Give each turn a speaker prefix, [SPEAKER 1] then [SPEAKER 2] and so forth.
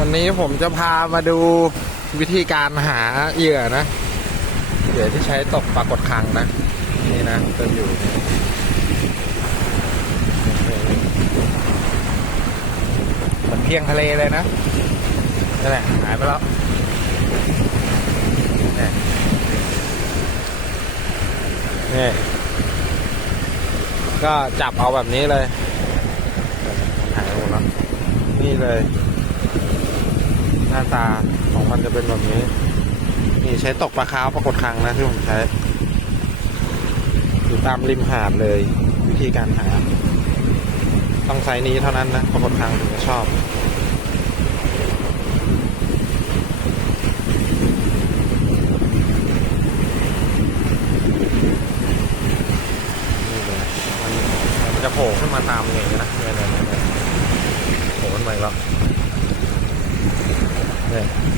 [SPEAKER 1] วันนี้ผมจะพามาดูวิธีการหาเหยื่อนะ เหยื่อที่ใช้ตกปลากดคังนะ นี่นะจะอยู่มันเพียงทะเลเลยนะนั่นแหละหายไปแล้วนี่ก็จับเอาแบบนี้เลยหายหมดแล้วนี่เลย น้าตาของมันจะเป็นแบบนี้ นี่ใช้ตกปลาคาวปรากฏครั้งนะที่ผมใช้ อยู่ตามริมหาดเลย วิธีการหา ต้องไซนี้เท่านั้นนะปรากฏครั้งถึงจะชอบนี่เลยมันจะโผล่ขึ้นมาตามอย่างนี้นะเนี่ยเนี่ยเนี่ยเนี่ยโผล่ขึ้นมาอีกแล้ว นี่นี่